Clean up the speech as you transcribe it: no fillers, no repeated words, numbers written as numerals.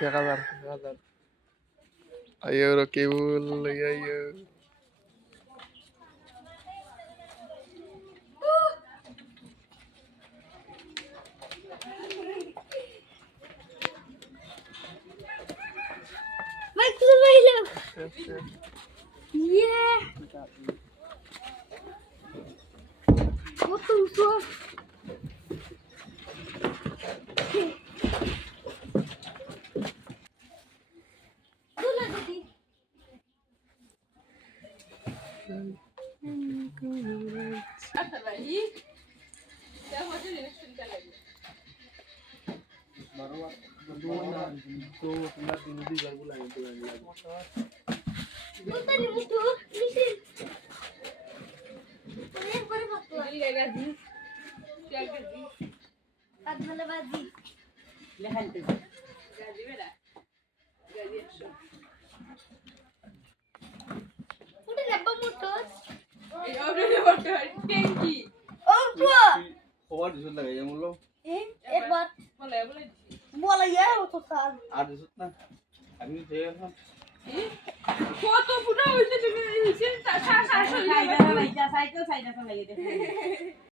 1000 ayo Rokibul ayo Yeah. What the fuck? খবর দিছ লাগে যেমন Bola ya o total. আর দিছ না আমি যে এখন কত ফুটা হইছে তুমি হইছে সাইকেল চালাইতে